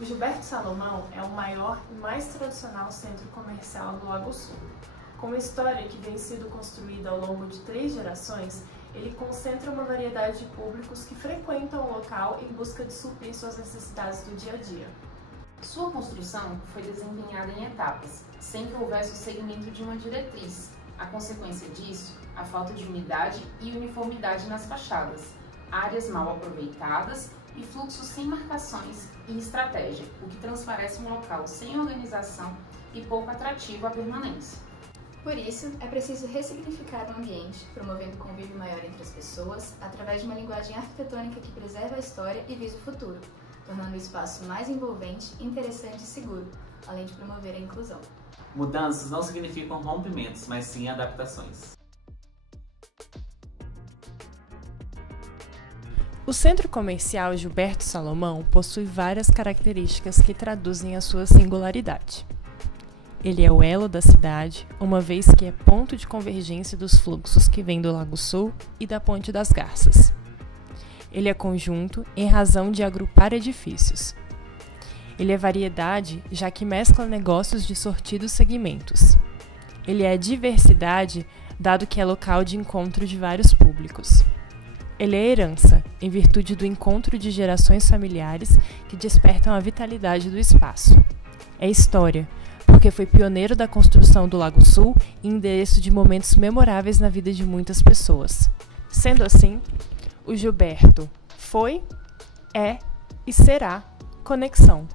O Gilberto Salomão é o maior e mais tradicional centro comercial do Lago Sul. Com uma história que vem sendo construída ao longo de 3 gerações, ele concentra uma variedade de públicos que frequentam o local em busca de suprir suas necessidades do dia a dia. Sua construção foi desempenhada em etapas, sem que houvesse o segmento de uma diretriz. A consequência disso, a falta de unidade e uniformidade nas fachadas, áreas mal aproveitadas e fluxos sem marcações e estratégia, o que transparece um local sem organização e pouco atrativo à permanência. Por isso, é preciso ressignificar o ambiente, promovendo convívio maior entre as pessoas, através de uma linguagem arquitetônica que preserva a história e visa o futuro, tornando o espaço mais envolvente, interessante e seguro, além de promover a inclusão. Mudanças não significam rompimentos, mas sim adaptações. O Centro Comercial Gilberto Salomão possui várias características que traduzem a sua singularidade. Ele é o elo da cidade, uma vez que é ponto de convergência dos fluxos que vêm do Lago Sul e da Ponte das Garças. Ele é conjunto em razão de agrupar edifícios. Ele é variedade, já que mescla negócios de sortidos segmentos. Ele é diversidade, dado que é local de encontro de vários públicos. Ele é herança, em virtude do encontro de gerações familiares que despertam a vitalidade do espaço. É história, porque foi pioneiro da construção do Lago Sul e endereço de momentos memoráveis na vida de muitas pessoas. Sendo assim, o Gilberto foi, é e será conexão.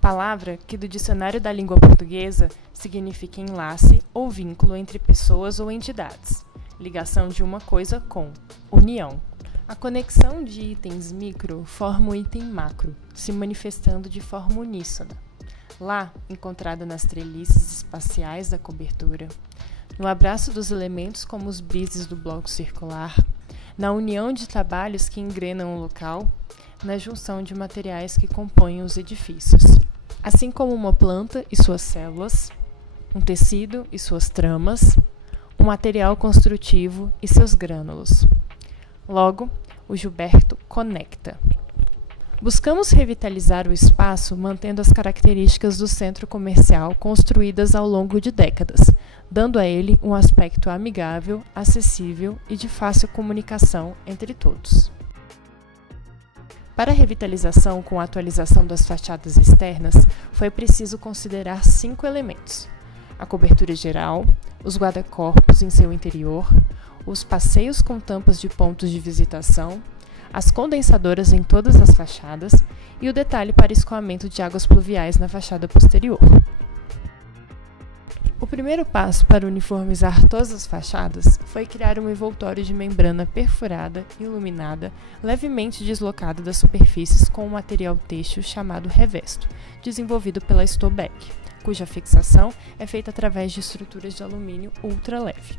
Palavra que do dicionário da língua portuguesa significa enlace ou vínculo entre pessoas ou entidades. Ligação de uma coisa com, união. A conexão de itens micro forma o item macro, se manifestando de forma uníssona. Lá, encontrada nas treliçes espaciais da cobertura, no abraço dos elementos como os brises do bloco circular, na união de trabalhos que engrenam o local, na junção de materiais que compõem os edifícios. Assim como uma planta e suas células, um tecido e suas tramas, um material construtivo e seus grânulos. Logo, o Gilberto conecta. Buscamos revitalizar o espaço mantendo as características do centro comercial construídas ao longo de décadas, dando a ele um aspecto amigável, acessível e de fácil comunicação entre todos. Para a revitalização com a atualização das fachadas externas, foi preciso considerar 5 elementos: a cobertura geral, os guarda-corpos em seu interior, os passeios com tampas de pontos de visitação, as condensadoras em todas as fachadas e o detalhe para escoamento de águas pluviais na fachada posterior. O primeiro passo para uniformizar todas as fachadas foi criar um envoltório de membrana perfurada, iluminada, levemente deslocada das superfícies com um material têxtil chamado revesto, desenvolvido pela Stobeck, cuja fixação é feita através de estruturas de alumínio ultra leve.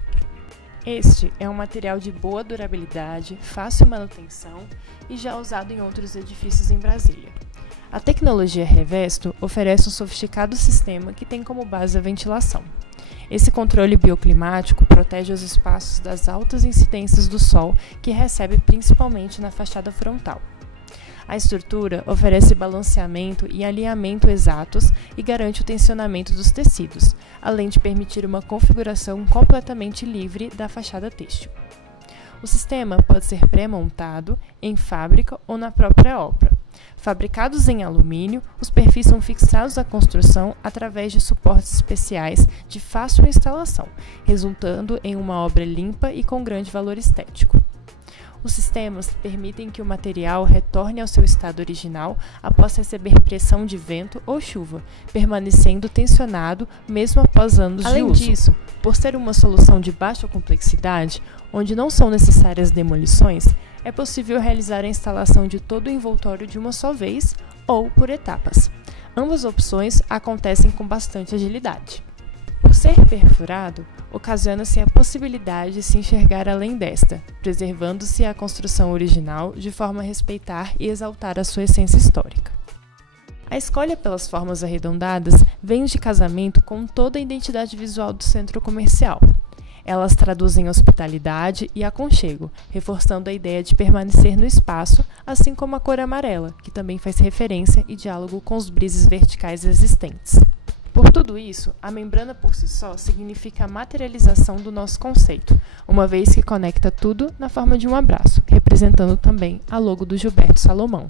Este é um material de boa durabilidade, fácil manutenção e já usado em outros edifícios em Brasília. A tecnologia Revesto oferece um sofisticado sistema que tem como base a ventilação. Esse controle bioclimático protege os espaços das altas incidências do sol que recebe principalmente na fachada frontal. A estrutura oferece balanceamento e alinhamento exatos e garante o tensionamento dos tecidos, além de permitir uma configuração completamente livre da fachada têxtil. O sistema pode ser pré-montado em fábrica ou na própria obra. Fabricados em alumínio, os perfis são fixados à construção através de suportes especiais de fácil instalação, resultando em uma obra limpa e com grande valor estético. Os sistemas permitem que o material retorne ao seu estado original após receber pressão de vento ou chuva, permanecendo tensionado mesmo após anos de uso. Além disso, por ser uma solução de baixa complexidade, onde não são necessárias demolições, é possível realizar a instalação de todo o envoltório de uma só vez ou por etapas. Ambas opções acontecem com bastante agilidade. Por ser perfurado, ocasiona-se a possibilidade de se enxergar além desta, preservando-se a construção original de forma a respeitar e exaltar a sua essência histórica. A escolha pelas formas arredondadas vem de casamento com toda a identidade visual do centro comercial. Elas traduzem hospitalidade e aconchego, reforçando a ideia de permanecer no espaço, assim como a cor amarela, que também faz referência e diálogo com os brises verticais existentes. Por tudo isso, a membrana por si só significa a materialização do nosso conceito, uma vez que conecta tudo na forma de um abraço, representando também a logo do Gilberto Salomão.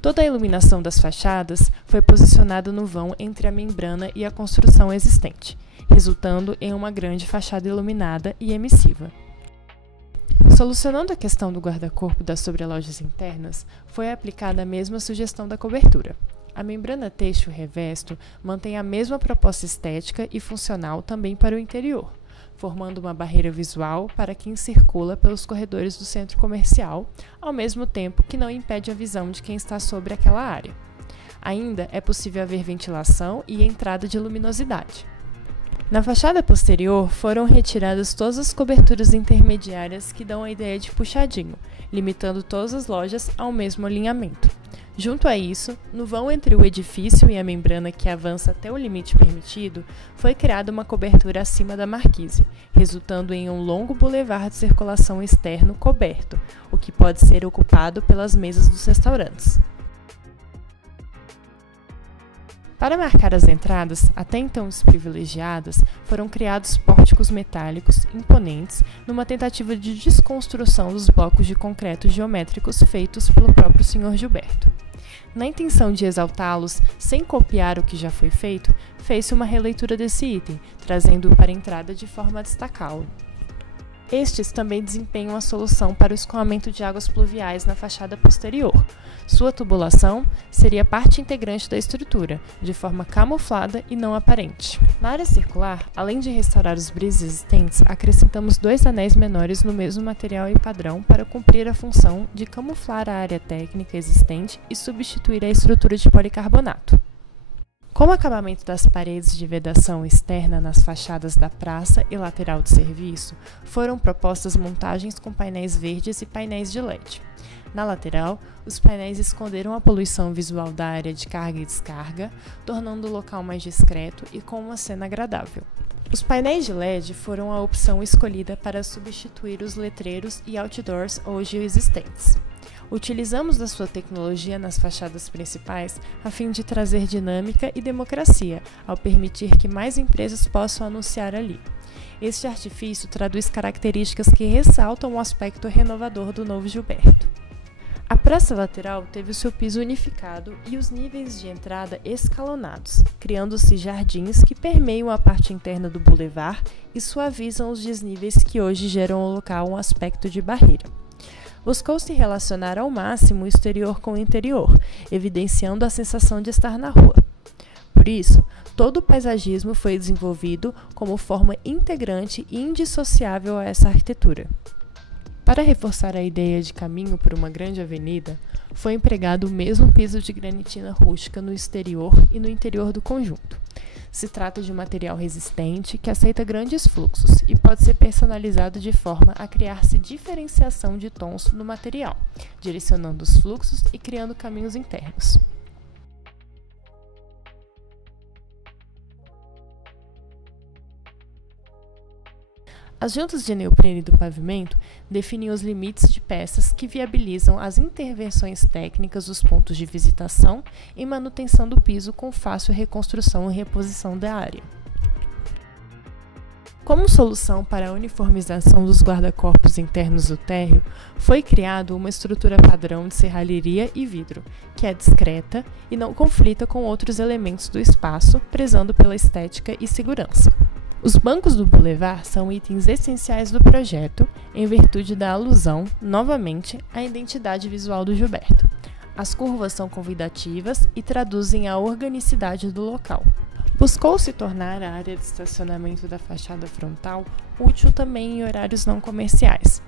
Toda a iluminação das fachadas foi posicionada no vão entre a membrana e a construção existente, resultando em uma grande fachada iluminada e emissiva. Solucionando a questão do guarda-corpo das sobrelojas internas, foi aplicada a mesma sugestão da cobertura. A membrana têxtil revesto mantém a mesma proposta estética e funcional também para o interior, formando uma barreira visual para quem circula pelos corredores do centro comercial, ao mesmo tempo que não impede a visão de quem está sobre aquela área. Ainda é possível haver ventilação e entrada de luminosidade. Na fachada posterior foram retiradas todas as coberturas intermediárias que dão a ideia de puxadinho, limitando todas as lojas ao mesmo alinhamento. Junto a isso, no vão entre o edifício e a membrana que avança até o limite permitido, foi criada uma cobertura acima da marquise, resultando em um longo bulevar de circulação externo coberto, o que pode ser ocupado pelas mesas dos restaurantes. Para marcar as entradas, até então desprivilegiadas, foram criados pórticos metálicos imponentes numa tentativa de desconstrução dos blocos de concreto geométricos feitos pelo próprio Sr. Gilberto. Na intenção de exaltá-los, sem copiar o que já foi feito, fez-se uma releitura desse item, trazendo-o para a entrada de forma a destacá-lo. Estes também desempenham a solução para o escoamento de águas pluviais na fachada posterior. Sua tubulação seria parte integrante da estrutura, de forma camuflada e não aparente. Na área circular, além de restaurar os brises existentes, acrescentamos 2 anéis menores no mesmo material e padrão para cumprir a função de camuflar a área técnica existente e substituir a estrutura de policarbonato. Como acabamento das paredes de vedação externa nas fachadas da praça e lateral de serviço, foram propostas montagens com painéis verdes e painéis de LED. Na lateral, os painéis esconderam a poluição visual da área de carga e descarga, tornando o local mais discreto e com uma cena agradável. Os painéis de LED foram a opção escolhida para substituir os letreiros e outdoors hoje existentes. Utilizamos da sua tecnologia nas fachadas principais a fim de trazer dinâmica e democracia, ao permitir que mais empresas possam anunciar ali. Este artifício traduz características que ressaltam o aspecto renovador do novo Gilberto. A praça lateral teve o seu piso unificado e os níveis de entrada escalonados, criando-se jardins que permeiam a parte interna do bulevar e suavizam os desníveis que hoje geram ao local um aspecto de barreira. Buscou-se relacionar ao máximo o exterior com o interior, evidenciando a sensação de estar na rua. Por isso, todo o paisagismo foi desenvolvido como forma integrante e indissociável a essa arquitetura. Para reforçar a ideia de caminho por uma grande avenida, foi empregado o mesmo piso de granitina rústica no exterior e no interior do conjunto. Se trata de um material resistente que aceita grandes fluxos e pode ser personalizado de forma a criar-se diferenciação de tons no material, direcionando os fluxos e criando caminhos internos. As juntas de neoprene do pavimento definem os limites de peças que viabilizam as intervenções técnicas dos pontos de visitação e manutenção do piso com fácil reconstrução e reposição da área. Como solução para a uniformização dos guarda-corpos internos do térreo, foi criada uma estrutura padrão de serralheria e vidro, que é discreta e não conflita com outros elementos do espaço, prezando pela estética e segurança. Os bancos do bulevar são itens essenciais do projeto, em virtude da alusão, novamente, à identidade visual do Gilberto. As curvas são convidativas e traduzem a organicidade do local. Buscou-se tornar a área de estacionamento da fachada frontal útil também em horários não comerciais.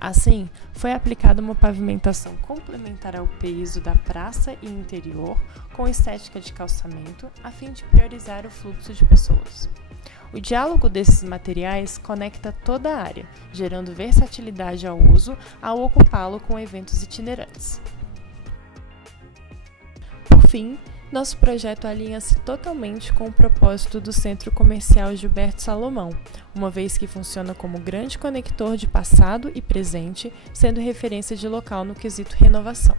Assim, foi aplicada uma pavimentação complementar ao piso da praça e interior, com estética de calçamento, a fim de priorizar o fluxo de pessoas. O diálogo desses materiais conecta toda a área, gerando versatilidade ao uso ao ocupá-lo com eventos itinerantes. Por fim, Nosso projeto alinha-se totalmente com o propósito do Centro Comercial Gilberto Salomão, uma vez que funciona como grande conector de passado e presente, sendo referência de local no quesito renovação.